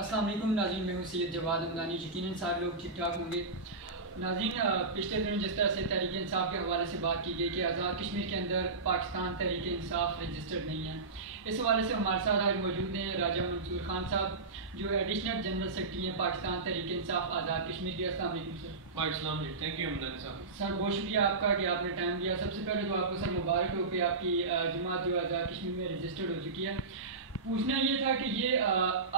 अस्सलाम वालेकुम नाज़रीन, मैं हूँ सैयद जवाद हमदानी। यकीनन सारे लोग ठीक ठाक होंगे। नाज़रीन, पिछले दिनों जिस तरह से तहरीक इंसाफ के हवाले से बात की गई कि आज़ाद कश्मीर के अंदर पाकिस्तान तहरीक इंसाफ रजिस्टर्ड नहीं है, इस हवाले से हमारे साथ आज मौजूद हैं राजा मंसूर खान साहब, जो एडिशनल जनरल सेक्रेटरी हैं पाकिस्तान तहरीक इंसाफ आज़ाद कश्मीर के। अस्सलाम वालेकुम सर। वालेकुम जी, थैंक यू हमदानी साहब। सर बहुत शुक्रिया आपका कि आपने टाइम दिया। सबसे पहले तो आपको सर मुबारक हो कि आपकी जमात जो आज़ाद कश्मीर में रजिस्टर्ड हो चुकी है। पूछना ये था कि ये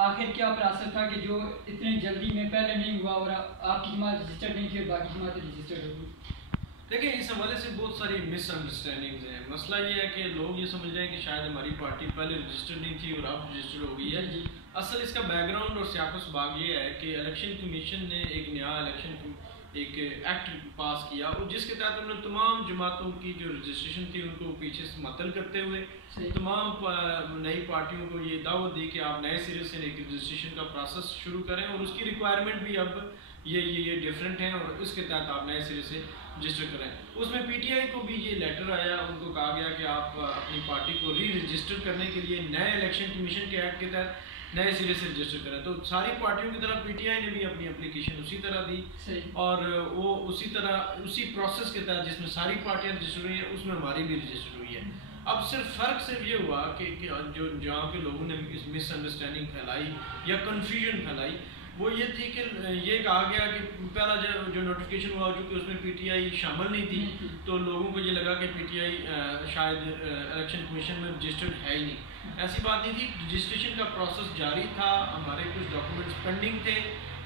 आखिर क्या प्रोसेस था कि जो इतने जल्दी में पहले नहीं हुआ और आपकी जमात रजिस्टर्ड नहीं थी और बाकी जमात रजिस्टर्ड होगी? देखिए, इस हवाले से बहुत सारी मिसअंडरस्टैंडिंग्स हैं। मसला ये है कि लोग ये समझ रहे हैं कि शायद हमारी पार्टी पहले रजिस्टर्ड नहीं थी और अब रजिस्टर्ड हो गई है। जी। असल इसका बैकग्राउंड और सियासत बाग ये है कि इलेक्शन कमीशन ने एक नया एक एक्ट पास किया और जिसके तहत उन्होंने तमाम जमातों की जो रजिस्ट्रेशन थी उनको पीछे से मुअत्तल करते हुए तमाम नई पार्टियों को ये दावत दी कि आप नए सिरे से एक रजिस्ट्रेशन का प्रोसेस शुरू करें और उसकी रिक्वायरमेंट भी अब ये डिफरेंट हैं और उसके तहत आप नए सिरे से रजिस्टर करें। उसमें पीटीआई को भी ये लेटर आया, उनको कहा गया कि आप अपनी पार्टी को री रजिस्टर करने के लिए नए इलेक्शन कमीशन के एक्ट के तहत नए सिरे से रजिस्टर करें। तो सारी पार्टियों की तरह पीटीआई ने भी अपनी एप्लीकेशन उसी तरह दी और वो उसी तरह उसी प्रोसेस के तहत जिसमें सारी पार्टियां रजिस्टर हुई हैं उसमें हमारी भी रजिस्टर हुई है। अब फ़र्क सिर्फ ये हुआ कि जो जहाँ के लोगों ने इस मिसअंडरस्टैंडिंग फैलाई या कन्फ्यूजन फैलाई वो ये थी कि ये कहा गया कि पहला जो नोटिफिकेशन हुआ चूँकि उसमें पीटीआई शामिल नहीं थी तो लोगों को ये लगा कि पीटीआई शायद इलेक्शन कमीशन में रजिस्टर्ड है ही नहीं। ऐसी बात नहीं थी, रजिस्ट्रेशन का प्रोसेस जारी था, हमारे कुछ डॉक्यूमेंट्स पेंडिंग थे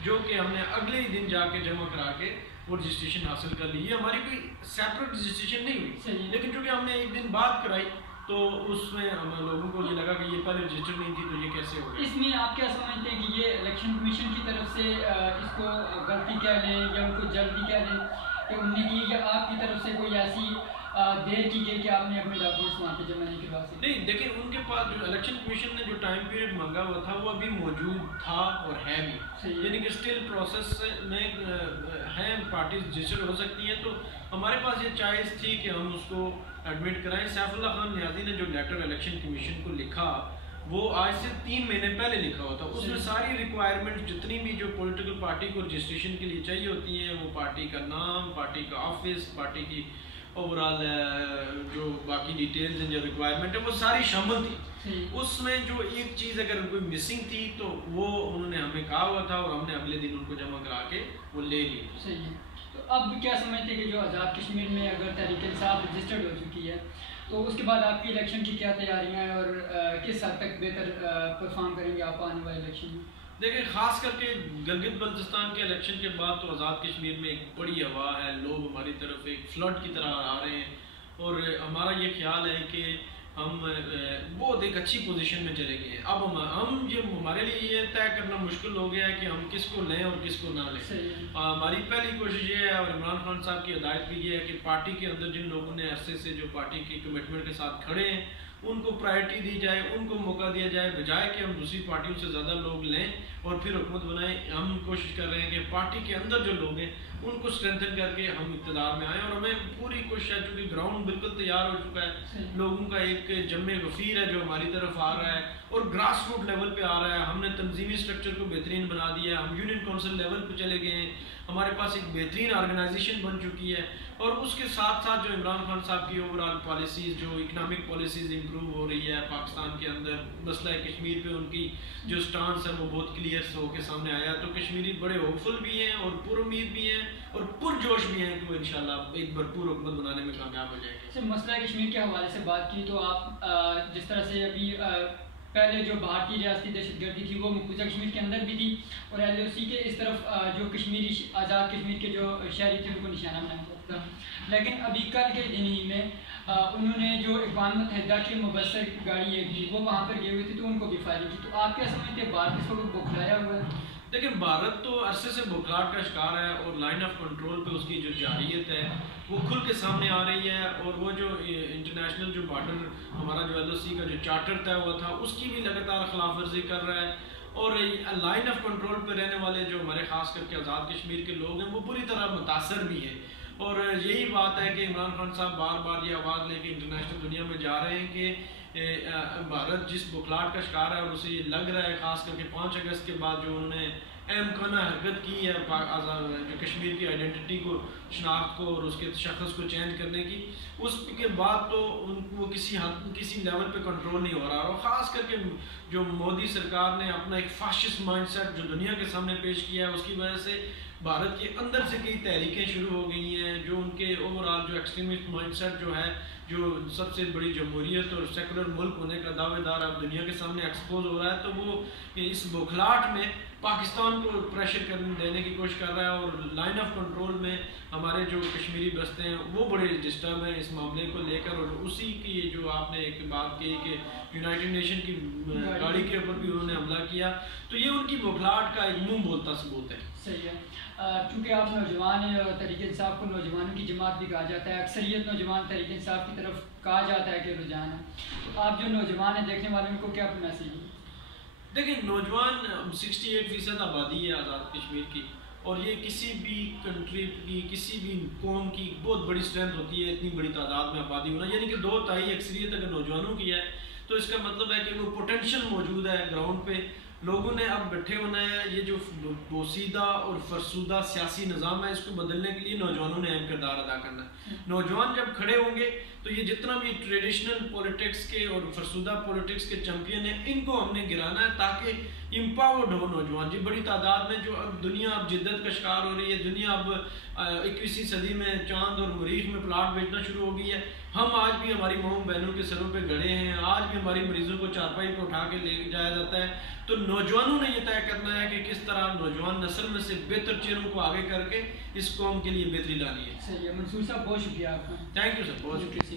जो कि हमने अगले ही दिन जाके जमा करा के वो रजिस्ट्रेशन हासिल कर ली। ये हमारी कोई सेपरेट रजिस्ट्रेशन नहीं हुई, लेकिन चूँकि हमने एक दिन बाद कराई तो उसमें हम लोगों को ये लगा कि ये पहले रजिस्टर नहीं थी तो ये कैसे हो गया। इसमें आप क्या समझते हैं कि ये इलेक्शन कमीशन की तरफ से इसको गलती कह लें या उनको जल्दी कह लें कि उनने की, या आपकी तरफ से कोई ऐसी देर की गई कि आपने अपने डॉक्यूमेंट्स वहाँ पे जमा नहीं करवा सके? नहीं, देखिए उनके पास जो इलेक्शन कमीशन ने जो टाइम पीरियड मांगा हुआ था वो अभी मौजूद था और है भी, यानी कि स्टिल प्रोसेस में हैं, पार्टीज रजिस्टर हो सकती हैं। तो हमारे पास ये चॉइस थी कि हम उसको एडमिट कराएं। सैफुल्लाह खान नियाज़ी ने जो लेटर इलेक्शन कमीशन को लिखा वो आज से 3 महीने पहले लिखा हुआ था। उसमें सारी रिक्वायरमेंट जितनी भी जो पॉलिटिकल पार्टी को रजिस्ट्रेशन के लिए चाहिए होती हैं, वो पार्टी का नाम, पार्टी का ऑफिस, पार्टी की ओवरऑल जो बाकी डिटेल्स हैं, जो रिक्वायरमेंट है वो सारी शामिल थी। उसमें जो एक चीज़ अगर कोई मिसिंग थी तो वो उन्होंने हमें कहा हुआ था और हमने अगले दिन उनको जमा करा के वो ले ली। सही है। तो अब क्या समझते हैं कि जो आज़ाद कश्मीर में अगर तहरीक इंसाफ रजिस्टर्ड हो चुकी है तो उसके बाद आपकी इलेक्शन की क्या तैयारियां हैं और किस हद तक बेहतर परफॉर्म करेंगे आप आने वाले इलेक्शन में? देखिए, खास करके गिलगित बल्तिस्तान के इलेक्शन के बाद तो आज़ाद कश्मीर में एक बड़ी हवा है, लोग हमारी तरफ एक फ्लड की तरह आ रहे हैं और हमारा ये ख्याल है कि हम बहुत एक अच्छी पोजीशन में चले गए हैं। अब हम ये हमारे लिए ये तय करना मुश्किल हो गया है कि हम किसको लें और किसको ना लें। हमारी पहली कोशिश ये है और इमरान खान साहब की हिदायत भी ये है कि पार्टी के अंदर जिन लोगों ने अरसे से जो पार्टी की कमिटमेंट के साथ खड़े हैं उनको प्रायोरिटी दी जाए, उनको मौका दिया जाए, बजाय कि हम दूसरी पार्टियों से ज़्यादा लोग लें और फिर हुकूमत बनाएं। हम कोशिश कर रहे हैं कि पार्टी के अंदर जो लोग हैं उनको स्ट्रेंथन करके हम इक़्तिदार में आएँ और हमें पूरी कोशिश है, चूँकि ग्राउंड बिल्कुल तैयार हो चुका है, लोगों का एक जम्मे गफीर है जो हमारी तरफ आ रहा है और ग्रास रूट लेवल पे आ रहा है। हमने तंजीमी स्ट्रक्चर को बेहतरीन बना दिया है, हम यूनियन काउंसिल लेवल पे चले गए हैं, हमारे पास एक बेहतरीन ऑर्गेनाइजेशन बन चुकी है और उसके साथ साथ जो इमरान खान साहब की ओवरऑल पॉलिसीज़, जो इकनॉमिक पॉलिसीज़ इंप्रूव हो रही है पाकिस्तान के अंदर, मसला कश्मीर पे उनकी जो स्टांस है वो बहुत क्लियर होकर सामने आया। तो कश्मीरी बड़े होपफुल भी हैं और पुरुम्मीद भी हैं और पुरजोश भी हैं कि वो इंशाल्लाह एक भरपूर हुकूमत बनाने में कामयाब हो जाएगी। सर, मसला कश्मीर के हवाले से बात की तो आप जिस तरह से अभी पहले जो भारतीय रियासती दहशतगर्दी थी वो मकबूजा कश्मीर के अंदर भी थी और LOC के इस तरफ जो कश्मीरी आज़ाद कश्मीर के जो शहरी थे उनको निशाना बनाया था। लेकिन अभी कल के दिन ही में उन्होंने जो इक़वान मुत्तहिदा की मुबस्सर गाड़ी एक थी वो वहाँ पर गए हुए थे तो उनको भी फायरिंग की। तो आप क्या समझते हैं, भारत इसको बौखलाया हुआ है? देखिए, भारत तो अरसे से बुखलाहट का शिकार है और लाइन ऑफ कंट्रोल पे उसकी जो जारियत है वो खुल के सामने आ रही है और वो जो इंटरनेशनल जो बॉर्डर हमारा जो LOC का जो चार्टर तय हुआ था उसकी भी लगातार खिलाफ वर्जी कर रहा है और लाइन ऑफ कंट्रोल पे रहने वाले जो हमारे खास करके आज़ाद कश्मीर के लोग हैं वो बुरी तरह मुतासर भी हैं। और यही बात है कि इमरान खान साहब बार बार ये आवाज़ लेके इंटरनेशनल दुनिया में जा रहे हैं कि भारत जिस बुखलाहट का शिकार है और उसे ये लग रहा है, ख़ास करके 5 अगस्त के बाद जो उन्होंने अहमकाना हरकत की है जो कश्मीर की आइडेंटिटी को, शनाख्त को और उसके शख्स को चेंज करने की, उसके बाद तो उनको किसी लेवल पे कंट्रोल नहीं हो रहा। और ख़ास करके जो मोदी सरकार ने अपना एक फाशिस्ट माइंडसेट जो दुनिया के सामने पेश किया है, उसकी वजह से भारत के अंदर से कई तहरीकें शुरू हो गई हैं, जो उनके ओवरऑल जो एक्सट्रीमिस्ट माइंडसेट जो है, जो सबसे बड़ी जमहूरियत और सेकुलर मुल्क होने का दावेदार अब दुनिया के सामने एक्सपोज हो रहा है। तो वो इस बौखलाहट में पाकिस्तान को प्रेशर देने की कोशिश कर रहा है और लाइन ऑफ कंट्रोल में हमारे जो कश्मीरी बस्ते हैं वो बड़े डिस्टर्ब हैं इस मामले को लेकर। और उसी की जो आपने एक बात कही कि यूनाइटेड नेशन की गाड़ी के ऊपर भी उन्होंने हमला किया, तो ये उनकी बौखलाहट का एक मुंह बोलता सबूत है। सही है। चूँकि आप नौजवान हैं और तहरीक इंसाफ को नौजवानों की जमात भी कहा जाता है, अक्सरियत नौजवान तहरीक इंसाफ की तरफ कहा जाता है कि रुझान है, तो आप जो नौजवान हैं देखने वालों को क्या मैसेज है? देखिए, नौजवान 68% आबादी है आज़ाद कश्मीर की, और ये किसी भी कंट्री की, किसी भी कौम की बहुत बड़ी स्ट्रेंथ होती है इतनी बड़ी तादाद में आबादी होना। यानी कि 2/3 अक्सरियत अगर नौजवानों की है तो इसका मतलब है कि वो पोटेंशियल मौजूद है ग्राउंड पे। लोगों ने अब बैठे होना है, ये जो बोसीदा और फरसूदा सियासी निज़ाम है इसको बदलने के लिए नौजवानों ने अहम किरदार अदा करना है। नौजवान जब खड़े होंगे तो ये जितना भी ट्रेडिशनल पॉलिटिक्स के और फरसूदा पॉलिटिक्स के चैंपियन हैं इनको हमने गिराना है, ताकि इम्पावर्ड हो नौजवान। जी बड़ी तादाद में जो अब दुनिया अब जिद्दत का शिकार हो रही है, दुनिया अब 21वीं सदी में चांद और मरीख में प्लाट बेचना शुरू हो गई है। हम आज भी हमारी माओ बहनों के सरों पे गड़े हैं, आज भी हमारी मरीजों को चारपाई पर उठा के ले जाया जाता है। तो नौजवानों ने ये तय करना है कि किस तरह नौजवान नस्ल में से बेहतर चेहरों को आगे करके इस कौम के लिए बेहतरी लानी है। सही है। मंसूर साहब बहुत शुक्रिया आपका। थैंक यू सर, बहुत शुक्रिया।